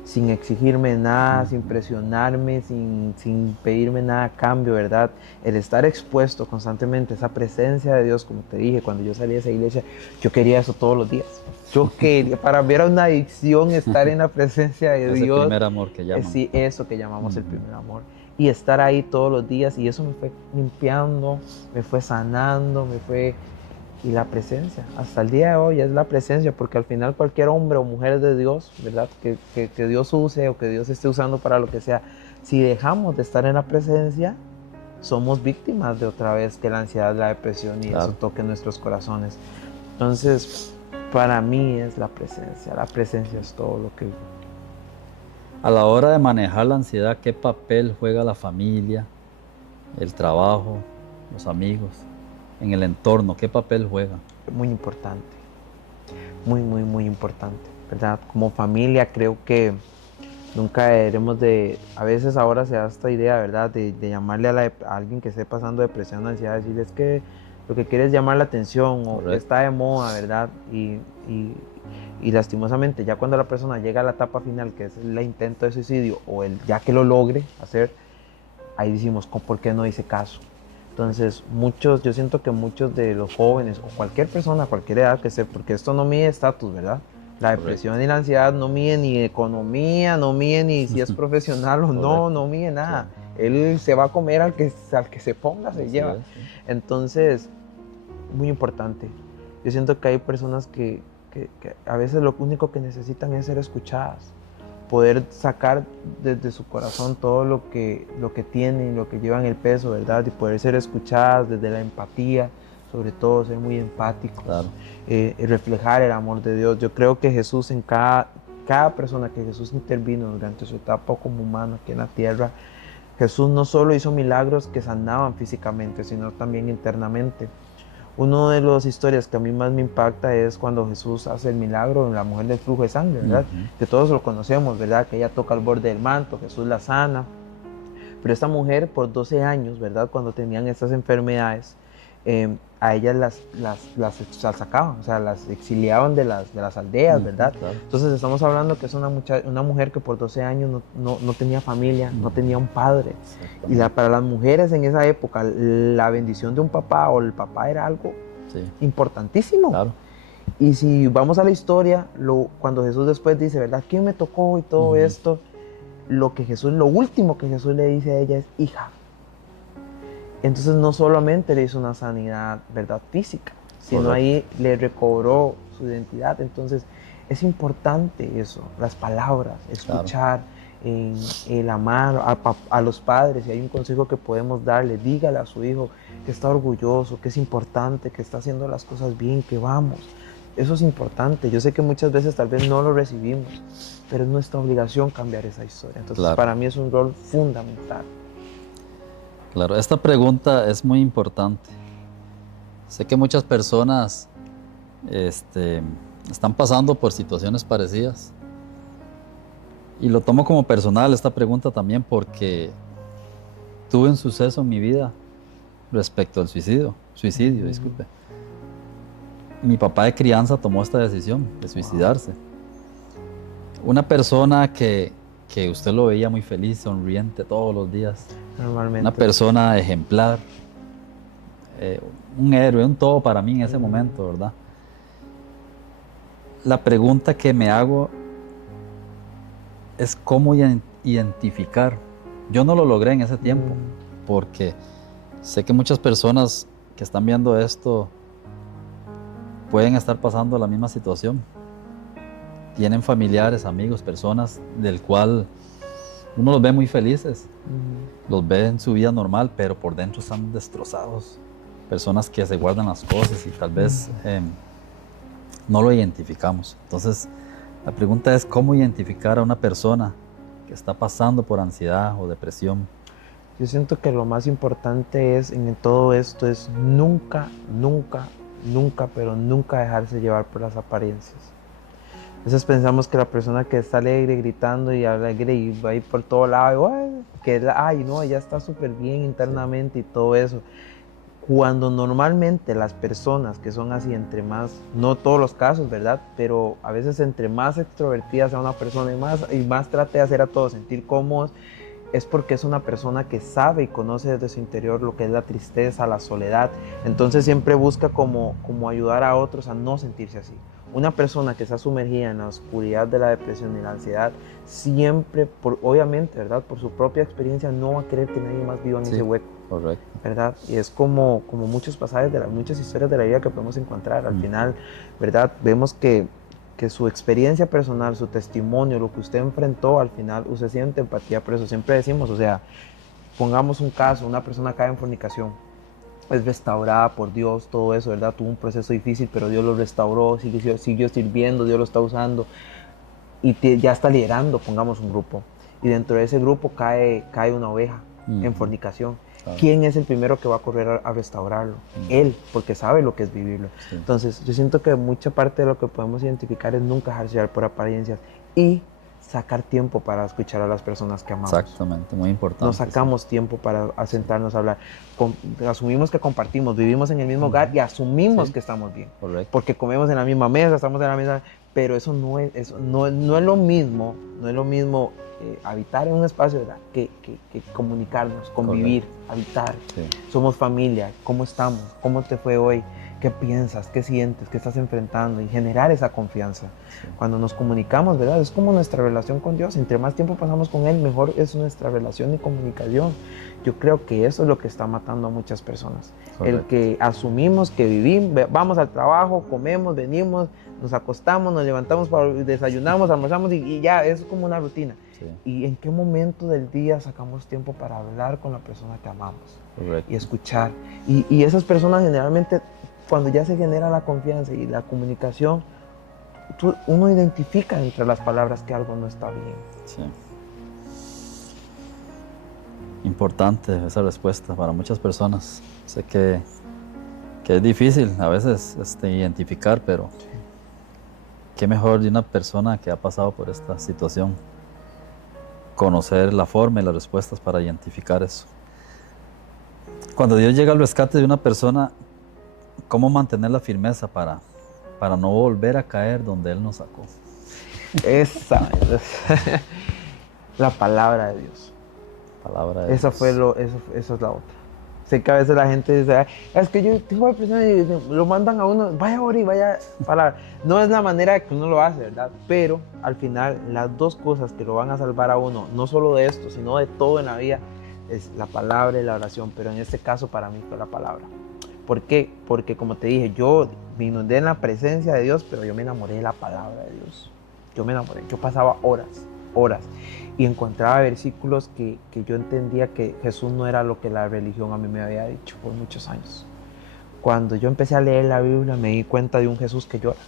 sin exigirme nada, sin presionarme, sin pedirme nada a cambio, ¿verdad? El estar expuesto constantemente a esa presencia de Dios, como te dije, cuando yo salí de esa iglesia, yo quería eso todos los días. Yo quería, para mí era una adicción estar en la presencia de ese Dios. primer amor que llaman. Sí, eso que llamamos el primer amor. Y estar ahí todos los días, y eso me fue limpiando, me fue sanando, y la presencia, hasta el día de hoy es la presencia, porque al final cualquier hombre o mujer de Dios, ¿verdad? Que Dios use o que Dios esté usando para lo que sea, si dejamos de estar en la presencia, somos víctimas de otra vez que la ansiedad, la depresión y eso toque nuestros corazones. Entonces, para mí es la presencia es todo lo que... A la hora de manejar la ansiedad, ¿qué papel juega la familia, el trabajo, los amigos? En el entorno, ¿qué papel juega? Muy importante, muy importante, ¿verdad? Como familia creo que nunca debemos de, a veces ahora se da esta idea, ¿verdad? De llamarle a alguien que esté pasando depresión, ansiedad, decirle es que lo que quiere es llamar la atención o que está de moda, ¿verdad? Y lastimosamente ya cuando la persona llega a la etapa final, que es el intento de suicidio o ya que lo logre hacer, ahí decimos, ¿por qué no hice caso? Entonces, yo siento que muchos de los jóvenes, o cualquier persona, cualquier edad que esté, porque esto no mide estatus, ¿verdad? La depresión y la ansiedad no mide ni economía, no mide ni si es profesional o no mide nada. Sí. Él se va a comer al que se ponga, se lleva. Sí. Entonces, muy importante. Yo siento que hay personas que a veces lo único que necesitan es ser escuchadas. Poder sacar desde su corazón todo lo que tienen, lo que llevan el peso, ¿verdad? Y poder ser escuchadas desde la empatía, sobre todo ser muy empáticos, claro. Reflejar el amor de Dios. Yo creo que Jesús en cada persona que Jesús intervino durante su etapa como humano aquí en la tierra, Jesús no solo hizo milagros que sanaban físicamente, sino también internamente. Una de las historias que a mí más me impacta es cuando Jesús hace el milagro en la mujer del flujo de sangre, ¿verdad? Que todos lo conocemos, ¿verdad? Que ella toca el borde del manto, Jesús la sana. Pero esta mujer por 12 años, ¿verdad? Cuando tenían estas enfermedades, a ellas las sacaban, o sea, las exiliaban de las aldeas, ¿verdad? Claro. Entonces estamos hablando que es una mujer que por 12 años no tenía familia, no tenía un padre. Y para las mujeres en esa época, la bendición de un papá o el papá era algo importantísimo. Claro. Y si vamos a la historia, cuando Jesús después dice, ¿verdad? ¿Quién me tocó y todo esto? Lo último que Jesús le dice a ella es, hija. Entonces no solamente le hizo una sanidad, ¿verdad? Física, sino ahí le recobró su identidad. Entonces es importante eso, las palabras, escuchar, el amar a los padres. Y hay un consejo que podemos darle, dígale a su hijo que está orgulloso, que es importante, que está haciendo las cosas bien, que vamos. Eso es importante. Yo sé que muchas veces tal vez no lo recibimos, pero es nuestra obligación cambiar esa historia. Entonces para mí es un rol fundamental. Claro, esta pregunta es muy importante. Sé que muchas personas están pasando por situaciones parecidas. Y lo tomo como personal esta pregunta también porque tuve un suceso en mi vida respecto al suicidio, disculpe. Mi papá de crianza tomó esta decisión de suicidarse. Una persona que usted lo veía muy feliz, sonriente todos los días. Normalmente. Una persona ejemplar, un héroe, un todo para mí en ese momento, ¿verdad? La pregunta que me hago es cómo identificar. Yo no lo logré en ese tiempo, porque sé que muchas personas que están viendo esto pueden estar pasando la misma situación. Tienen familiares, amigos, personas del cual uno los ve muy felices, los ve en su vida normal, pero por dentro están destrozados. Personas que se guardan las cosas y tal vez no lo identificamos. Entonces, la pregunta es cómo identificar a una persona que está pasando por ansiedad o depresión. Yo siento que lo más importante es en todo esto es nunca, pero nunca dejarse llevar por las apariencias. A veces pensamos que la persona que está alegre, gritando y alegre y va a ir por todo lado, que ay, no, ella está súper bien internamente y todo eso. Cuando normalmente las personas que son así, entre más, no todos los casos, ¿verdad? Pero a veces entre más extrovertida sea una persona y más trate de hacer a todos sentir cómodos, es porque es una persona que sabe y conoce desde su interior lo que es la tristeza, la soledad. Entonces siempre busca como ayudar a otros a no sentirse así. Una persona que está sumergida en la oscuridad de la depresión y la ansiedad, siempre, obviamente, ¿verdad? Por su propia experiencia, no va a querer que nadie más viva en ese hueco. Correcto. ¿Verdad? Y es como muchos pasajes, muchas historias de la vida que podemos encontrar. Al final, ¿verdad? Vemos que su experiencia personal, su testimonio, lo que usted enfrentó, al final usted siente empatía. Por eso siempre decimos, o sea, pongamos un caso, una persona cae en fornicación, es restaurada por Dios, todo eso, ¿verdad? Tuvo un proceso difícil, pero Dios lo restauró, siguió sirviendo, Dios lo está usando y ya está liderando, pongamos un grupo. Y dentro de ese grupo cae una oveja en fornicación. ¿Quién es el primero que va a correr a restaurarlo? Él, porque sabe lo que es vivirlo. Sí. Entonces, yo siento que mucha parte de lo que podemos identificar es nunca dejarse llevar por apariencias y sacar tiempo para escuchar a las personas que amamos. Exactamente, muy importante. Nos sacamos tiempo para sentarnos a hablar. Asumimos que compartimos, vivimos en el mismo hogar y asumimos que estamos bien. Correcto. Porque comemos en la misma mesa, estamos en la misma... Pero eso no es lo mismo, habitar en un espacio, ¿verdad? Que comunicarnos, convivir, habitar. Sí. Somos familia, ¿cómo estamos? ¿Cómo te fue hoy? ¿Qué piensas? ¿Qué sientes? ¿Qué estás enfrentando? Y generar esa confianza. Sí. Cuando nos comunicamos, ¿verdad? Es como nuestra relación con Dios. Entre más tiempo pasamos con Él, mejor es nuestra relación y comunicación. Yo creo que eso es lo que está matando a muchas personas. Correcto. El que asumimos que vivimos, vamos al trabajo, comemos, venimos, nos acostamos, nos levantamos, desayunamos, almorzamos y ya, es como una rutina. Sí. ¿Y en qué momento del día sacamos tiempo para hablar con la persona que amamos? Correcto. Y escuchar? Y esas personas generalmente, cuando ya se genera la confianza y la comunicación, uno identifica entre las palabras que algo no está bien. Sí. Importante esa respuesta para muchas personas. Sé que es difícil a veces identificar, pero sí. Qué mejor de una persona que ha pasado por esta situación conocer la forma y las respuestas para identificar eso. Cuando Dios llega al rescate de una persona, ¿cómo mantener la firmeza para no volver a caer donde Él nos sacó? Esa la palabra de Dios. Esa es la otra. Sé que a veces la gente dice, es que yo tengo depresión y lo mandan a uno, vaya ahora y vaya para... No es la manera que uno lo hace, ¿verdad? Pero al final las dos cosas que lo van a salvar a uno, no solo de esto, sino de todo en la vida, es la palabra y la oración. Pero en este caso para mí fue la palabra. ¿Por qué? Porque como te dije, yo me inundé en la presencia de Dios, pero yo me enamoré de la palabra de Dios. Yo me enamoré, yo pasaba horas y encontraba versículos que yo entendía que Jesús no era lo que la religión a mí me había dicho por muchos años. Cuando yo empecé a leer la Biblia me di cuenta de un Jesús que llora.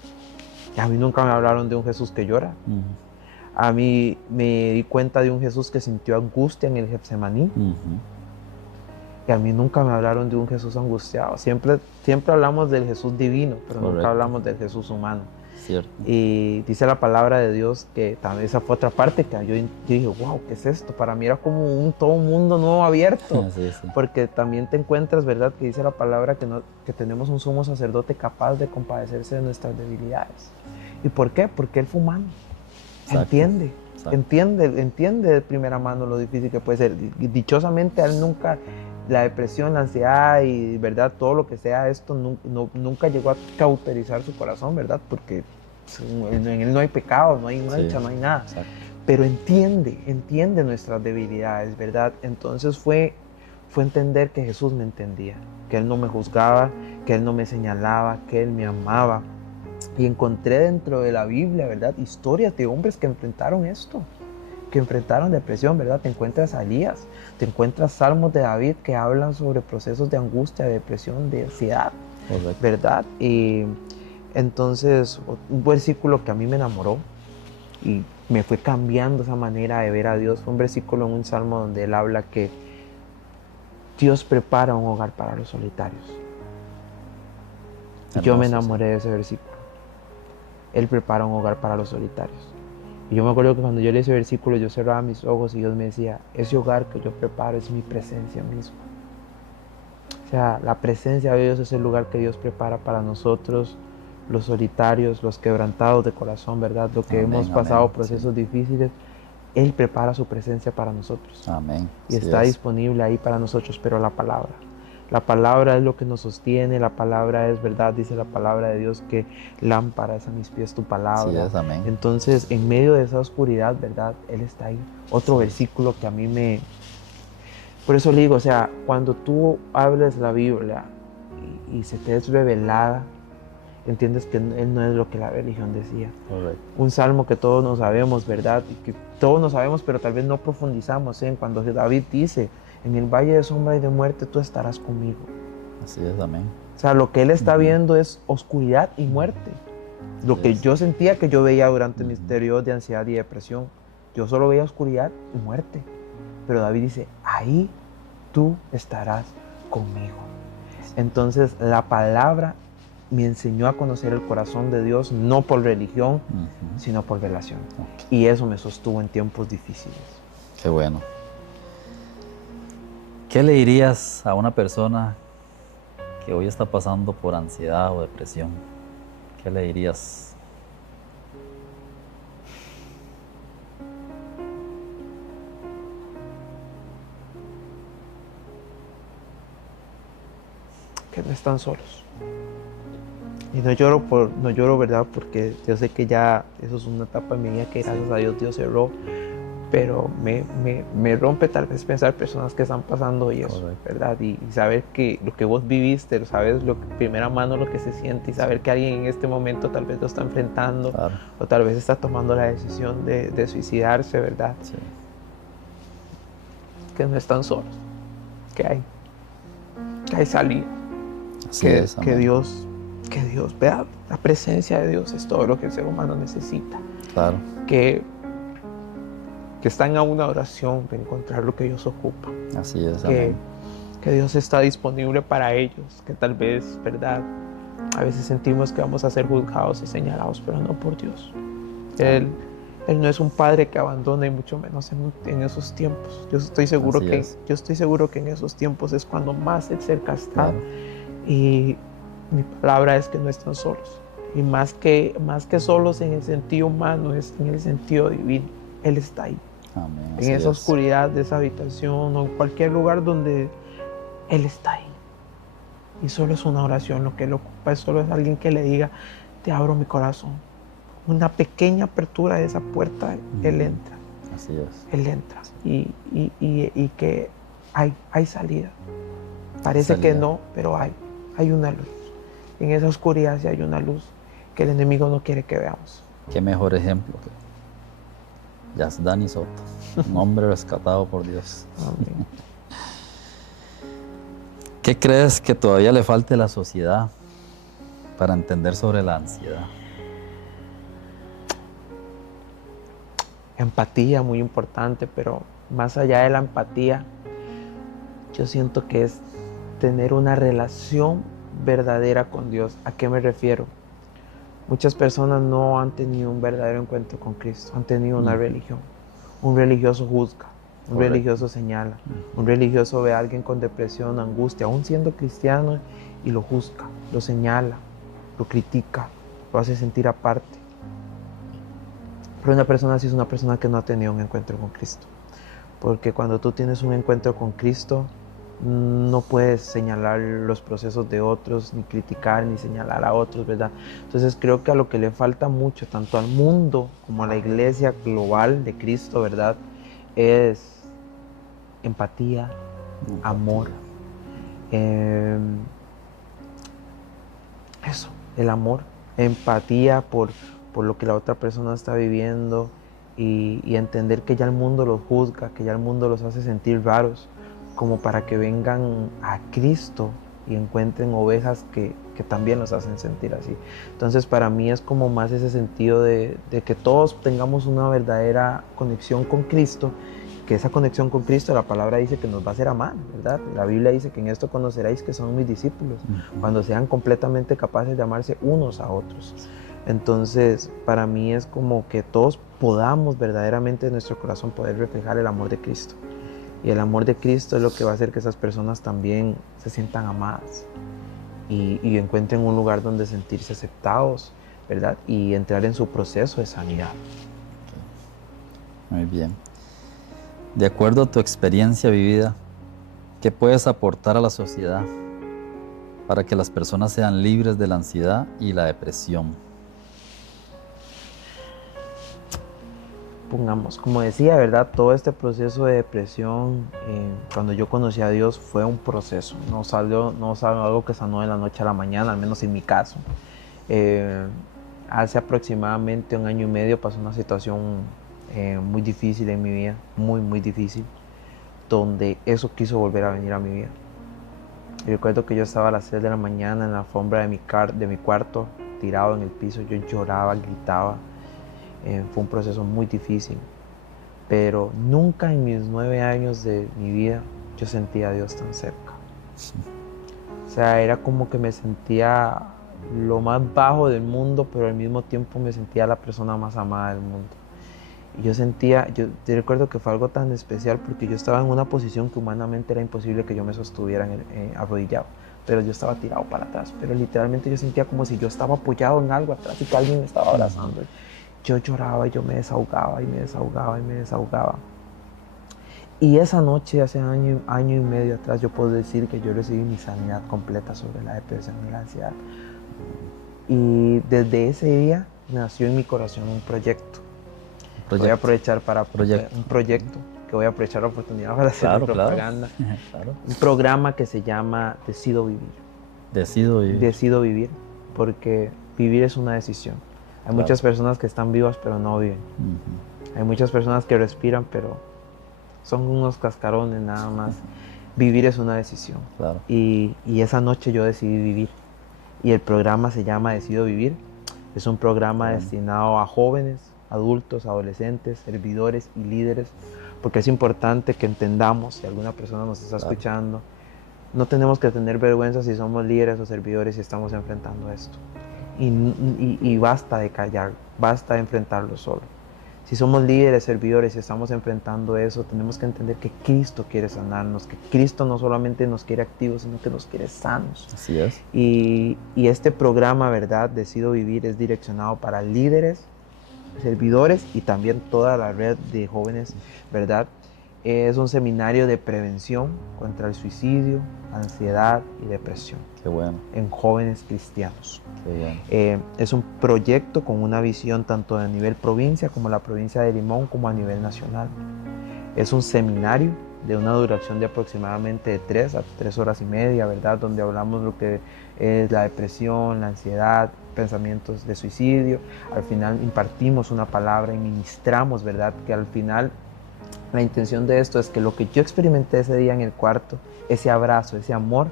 Y a mí nunca me hablaron de un Jesús que llora. A mí me di cuenta de un Jesús que sintió angustia en el Getsemaní. Y a mí nunca me hablaron de un Jesús angustiado. Siempre hablamos del Jesús divino, pero Correcto. Nunca hablamos del Jesús humano. Cierto. Y dice la palabra de Dios que también esa fue otra parte que yo dije, wow, ¿qué es esto? Para mí era como todo un mundo nuevo abierto. Sí. Porque también te encuentras, ¿verdad? Que dice la palabra que tenemos un sumo sacerdote capaz de compadecerse de nuestras debilidades. ¿Y por qué? Porque Él fue humano. Exacto. Entiende de primera mano lo difícil que puede ser. Y dichosamente a Él nunca... La depresión, la ansiedad y, ¿verdad? Todo lo que sea esto nunca llegó a cauterizar su corazón, ¿verdad? Porque en Él no hay pecado, no hay mancha, no hay nada. Exacto. Pero entiende nuestras debilidades, ¿verdad? Entonces fue fue entender que Jesús me entendía, que Él no me juzgaba, que Él no me señalaba, que Él me amaba. Y encontré dentro de la Biblia, ¿verdad?, historias de hombres que enfrentaron esto, que enfrentaron depresión, ¿verdad? Te encuentras a Elías, te encuentras salmos de David que hablan sobre procesos de angustia, de depresión, de ansiedad, Correcto. ¿verdad? Y entonces, un versículo que a mí me enamoró y me fue cambiando esa manera de ver a Dios, fue un versículo en un salmo donde él habla que Dios prepara un hogar para los solitarios. Y yo me enamoré de ese versículo. Él prepara un hogar para los solitarios. Y yo me acuerdo que cuando yo leí ese versículo, yo cerraba mis ojos y Dios me decía, ese hogar que yo preparo es mi presencia misma. O sea, la presencia de Dios es el lugar que Dios prepara para nosotros, los solitarios, los quebrantados de corazón, ¿verdad? Lo que hemos pasado procesos difíciles, Él prepara su presencia para nosotros. Amén. Y está disponible ahí para nosotros, pero la palabra es lo que nos sostiene, la palabra es verdad, dice la palabra de Dios que lámpara es a mis pies tu palabra. Sí, amén. Entonces, en medio de esa oscuridad, ¿verdad? Él está ahí. Otro versículo que a mí me... Por eso le digo, o sea, cuando tú hables la Biblia y se te es revelada, entiendes que Él no es lo que la religión decía. Correcto. Un salmo que todos nos sabemos, ¿verdad? Y que todos nos sabemos, pero tal vez no profundizamos en cuando David dice, en el valle de sombra y de muerte tú estarás conmigo. Así es, amén. O sea, lo que él está viendo es oscuridad y muerte. Lo que yo sentía que yo veía durante mis periodos de ansiedad y depresión, yo solo veía oscuridad y muerte. Pero David dice, ahí tú estarás conmigo. Entonces la palabra me enseñó a conocer el corazón de Dios, no por religión, sino por relación. Y eso me sostuvo en tiempos difíciles. Qué bueno. ¿Qué le dirías a una persona que hoy está pasando por ansiedad o depresión? ¿Qué le dirías? Que no están solos. Y no lloro, ¿verdad? Porque yo sé que ya eso es una etapa en mi vida que gracias a Dios cerró. Pero me rompe tal vez pensar personas que están pasando y eso, ¿verdad? Y saber que lo que vos viviste, sabes lo que, primera mano lo que se siente y saber que alguien en este momento tal vez lo está enfrentando o tal vez está tomando la decisión de suicidarse, ¿verdad? Sí. Que no están solos, que hay salida, que Dios, vea, la presencia de Dios es todo lo que el ser humano necesita. Claro. Que están a una oración de encontrar lo que Dios ocupa. Así es, que Dios está disponible para ellos, que tal vez, ¿verdad? A veces sentimos que vamos a ser juzgados y señalados, pero no por Dios. Él no es un padre que abandona y mucho menos en esos tiempos. Yo estoy seguro que en esos tiempos es cuando más cerca está. Claro. Y mi palabra es que no están solos. Y más que solos en el sentido humano, es en el sentido divino. Él está ahí. Amén, en esa oscuridad de esa habitación o en cualquier lugar donde Él está ahí. Y solo es una oración lo que Él ocupa, solo es alguien que le diga, te abro mi corazón. Una pequeña apertura de esa puerta, Él entra. Así es. Él entra y que hay salida. Parece que no, pero hay una luz. En esa oscuridad sí hay una luz que el enemigo no quiere que veamos. Qué mejor ejemplo que Yasdani Soto, un hombre rescatado por Dios. Amén. ¿Qué crees que todavía le falte a la sociedad para entender sobre la ansiedad? Empatía, muy importante, pero más allá de la empatía, yo siento que es tener una relación verdadera con Dios. ¿A qué me refiero? Muchas personas no han tenido un verdadero encuentro con Cristo, han tenido una religión. Un religioso juzga, un religioso señala, un religioso ve a alguien con depresión, angustia, aún siendo cristiano, y lo juzga, lo señala, lo critica, lo hace sentir aparte. Pero una persona así es una persona que no ha tenido un encuentro con Cristo. Porque cuando tú tienes un encuentro con Cristo, no puedes señalar los procesos de otros, ni criticar, ni señalar a otros, ¿verdad? Entonces creo que a lo que le falta mucho, tanto al mundo como a la iglesia global de Cristo, ¿verdad? Es empatía, amor. Eso, el amor, empatía por lo que la otra persona está viviendo y entender que ya el mundo los juzga, que ya el mundo los hace sentir raros, como para que vengan a Cristo y encuentren ovejas que también los hacen sentir así. Entonces para mí es como más ese sentido de que todos tengamos una verdadera conexión con Cristo, que esa conexión con Cristo, la palabra dice que nos va a hacer amar, ¿verdad? La Biblia dice que en esto conoceréis que son mis discípulos, cuando sean completamente capaces de amarse unos a otros. Entonces, para mí es como que todos podamos verdaderamente en nuestro corazón poder reflejar el amor de Cristo. Y el amor de Cristo es lo que va a hacer que esas personas también se sientan amadas y encuentren un lugar donde sentirse aceptados, ¿verdad? Y entrar en su proceso de sanidad. Muy bien. De acuerdo a tu experiencia vivida, ¿qué puedes aportar a la sociedad para que las personas sean libres de la ansiedad y la depresión? Pongamos, como decía, ¿verdad? Todo este proceso de depresión, cuando yo conocí a Dios, fue un proceso. No salió algo que sanó de la noche a la mañana, al menos en mi caso. Hace aproximadamente 1 año y medio pasó una situación muy difícil en mi vida, muy, muy difícil, donde eso quiso volver a venir a mi vida. Y recuerdo que yo estaba a las 6 de la mañana en la alfombra de mi cuarto, tirado en el piso, yo lloraba, gritaba. Fue un proceso muy difícil, pero nunca en mis 9 años de mi vida yo sentía a Dios tan cerca. O sea, era como que me sentía lo más bajo del mundo, pero al mismo tiempo me sentía la persona más amada del mundo. Y yo recuerdo que fue algo tan especial porque yo estaba en una posición que humanamente era imposible que yo me sostuviera arrodillado, pero yo estaba tirado para atrás, pero literalmente yo sentía como si yo estaba apoyado en algo atrás y que alguien me estaba abrazando. Yo lloraba y yo me desahogaba y me desahogaba y me desahogaba. Y esa noche, hace año y medio atrás, yo puedo decir que yo recibí mi sanidad completa sobre la depresión y la ansiedad. Y desde ese día nació en mi corazón un proyecto. Voy a aprovechar para un proyecto que voy a aprovechar la oportunidad para hacer propaganda. Claro. Un programa que se llama Decido Vivir. Decido vivir. Decido vivir, porque vivir es una decisión. Hay muchas personas que están vivas pero no viven. Hay muchas personas que respiran pero son unos cascarones nada más. Vivir es una decisión. Claro. Y esa noche yo decidí vivir. Y el programa se llama Decido Vivir. Es un programa destinado a jóvenes, adultos, adolescentes, servidores y líderes, porque es importante que entendamos, si alguna persona nos está escuchando, no tenemos que tener vergüenza si somos líderes o servidores y estamos enfrentando esto. Y basta de callar, basta de enfrentarlo solo. Si somos líderes, servidores y estamos enfrentando eso, tenemos que entender que Cristo quiere sanarnos, que Cristo no solamente nos quiere activos, sino que nos quiere sanos. Así es. Y este programa, ¿verdad? Decido Vivir es direccionado para líderes, servidores y también toda la red de jóvenes, ¿verdad? Es un seminario de prevención contra el suicidio, ansiedad y depresión. Qué bueno. En jóvenes cristianos. Qué bueno. Es un proyecto con una visión tanto a nivel provincia como la provincia de Limón como a nivel nacional. Es un seminario de una duración de aproximadamente de 3 a 3 horas y media, ¿verdad? Donde hablamos lo que es la depresión, la ansiedad, pensamientos de suicidio. Al final impartimos una palabra y ministramos, ¿verdad? Que al final la intención de esto es que lo que yo experimenté ese día en el cuarto, ese abrazo, ese amor,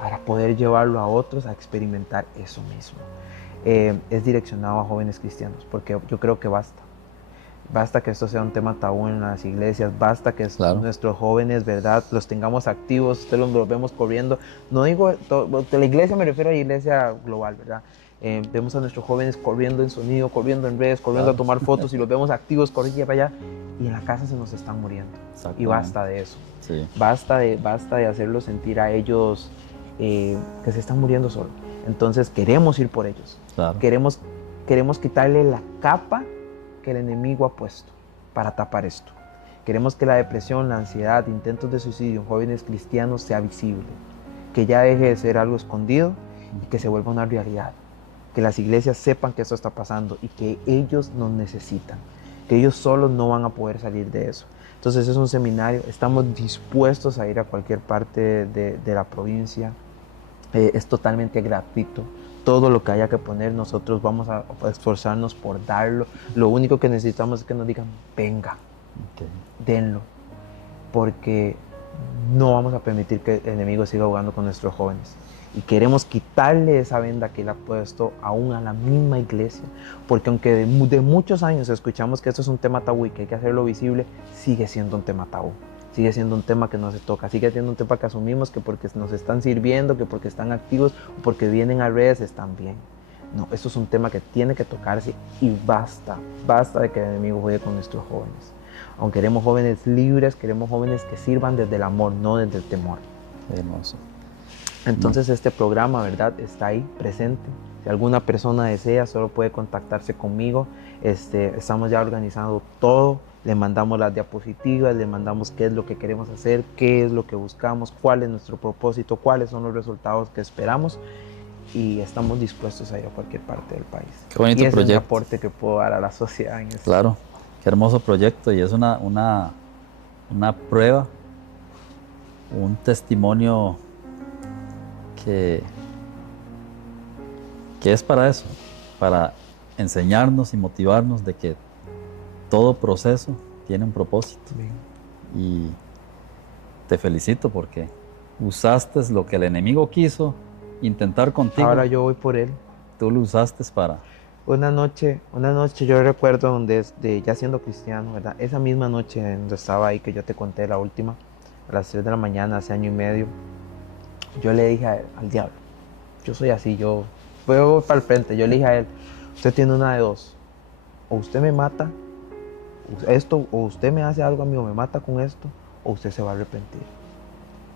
para poder llevarlo a otros a experimentar eso mismo. Es direccionado a jóvenes cristianos, porque yo creo que basta. Basta que esto sea un tema tabú en las iglesias, basta que nuestros jóvenes, ¿verdad?, los tengamos activos, ustedes los vemos corriendo. No digo, de la iglesia me refiero a la iglesia global, ¿verdad? Vemos a nuestros jóvenes corriendo en sonido, corriendo en redes, corriendo a tomar fotos y los vemos activos, corriendo para allá, y en la casa se nos están muriendo. Y basta de eso. Sí. Basta de hacerlos sentir a ellos que se están muriendo solos. Entonces queremos ir por ellos. Claro. Queremos quitarle la capa que el enemigo ha puesto para tapar esto. Queremos que la depresión, la ansiedad, intentos de suicidio en jóvenes cristianos sea visible, que ya deje de ser algo escondido y que se vuelva una realidad, que las iglesias sepan que esto está pasando y que ellos nos necesitan, que ellos solos no van a poder salir de eso. Entonces es un seminario, estamos dispuestos a ir a cualquier parte de la provincia, es totalmente gratuito. Todo lo que haya que poner, nosotros vamos a esforzarnos por darlo. Lo único que necesitamos es que nos digan, venga, denlo, porque no vamos a permitir que el enemigo siga jugando con nuestros jóvenes. Y queremos quitarle esa venda que él ha puesto aún a la misma iglesia, porque aunque de muchos años escuchamos que esto es un tema tabú y que hay que hacerlo visible, sigue siendo un tema tabú. Sigue siendo un tema que no se toca, sigue siendo un tema que asumimos que porque nos están sirviendo, que porque están activos o porque vienen a redes están bien. No, esto es un tema que tiene que tocarse y basta de que el enemigo juegue con nuestros jóvenes. Aunque queremos jóvenes libres, queremos jóvenes que sirvan desde el amor, no desde el temor. Hermoso. Entonces este programa, ¿verdad?, está ahí presente. Si alguna persona desea, solo puede contactarse conmigo. Estamos ya organizando todo. Le mandamos las diapositivas, le mandamos qué es lo que queremos hacer, qué es lo que buscamos, cuál es nuestro propósito, cuáles son los resultados que esperamos. Y estamos dispuestos a ir a cualquier parte del país. Qué bonito y ese proyecto. Es el aporte que puedo dar a la sociedad en esto. Claro, qué hermoso proyecto, y es una prueba, un testimonio que es para eso, para enseñarnos y motivarnos de que todo proceso tiene un propósito. Bien. Y te felicito porque usaste lo que el enemigo quiso intentar contigo. Ahora yo voy por él. Tú lo usaste para... Una noche yo recuerdo donde ya siendo cristiano, ¿verdad? Esa misma noche donde estaba ahí, que yo te conté la última, a las 3 de la mañana, hace año y medio, yo le dije al diablo, yo soy así, yo voy para el frente, yo le dije a él, usted tiene una de dos, o usted me mata, o usted me hace algo a mí, o me mata con esto, o usted se va a arrepentir.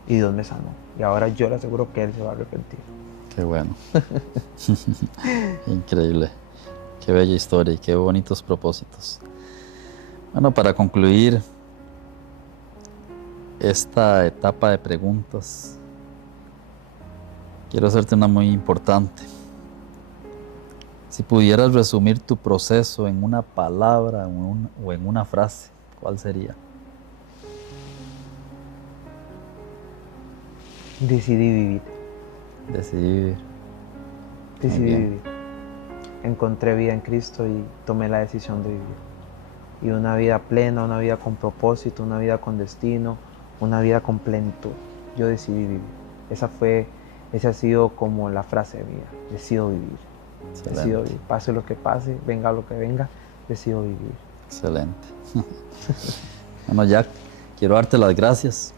Y Dios me sanó, y ahora yo le aseguro que él se va a arrepentir. Qué bueno. Increíble. Qué bella historia y qué bonitos propósitos. Bueno, para concluir esta etapa de preguntas, quiero hacerte una muy importante. Si pudieras resumir tu proceso en una palabra o en una frase, ¿cuál sería? Decidí vivir. Decidí vivir. Decidí vivir. Encontré vida en Cristo y tomé la decisión de vivir. Y una vida plena, una vida con propósito, una vida con destino, una vida con plenitud. Yo decidí vivir. Esa ha sido como la frase mía. Decido vivir. Excelente. Decido vivir. Pase lo que pase, venga lo que venga, decido vivir. Excelente. Bueno, Jack, quiero darte las gracias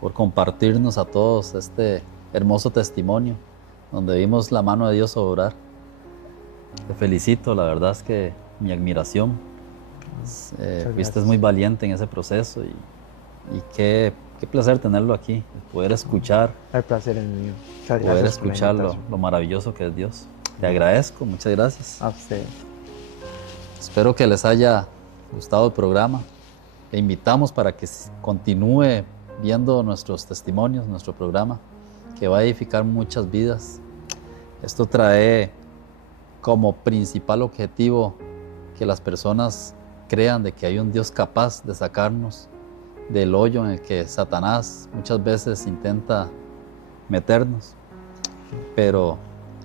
por compartirnos a todos este hermoso testimonio donde vimos la mano de Dios obrar. Te felicito, la verdad es que mi admiración. Fuiste muy valiente en ese proceso y qué placer tenerlo aquí, poder escuchar. El placer es mío. Poder escuchar lo maravilloso que es Dios. Te agradezco, muchas gracias. A usted. Espero que les haya gustado el programa. Te invitamos para que continúe viendo nuestros testimonios, nuestro programa, que va a edificar muchas vidas. Esto trae como principal objetivo que las personas crean de que hay un Dios capaz de sacarnos del hoyo en el que Satanás muchas veces intenta meternos. Pero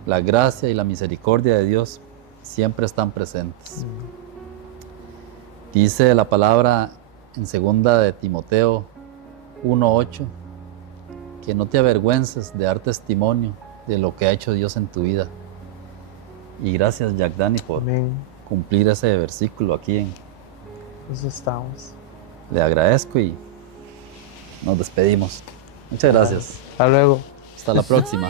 la gracia y la misericordia de Dios siempre están presentes. Dice la palabra en 2 de Timoteo 1:8 que no te avergüences de dar testimonio de lo que ha hecho Dios en tu vida. Y gracias, Jack Dani, por cumplir ese versículo aquí. Eso estamos. Le agradezco y nos despedimos. Muchas gracias. Hasta luego. Hasta la próxima.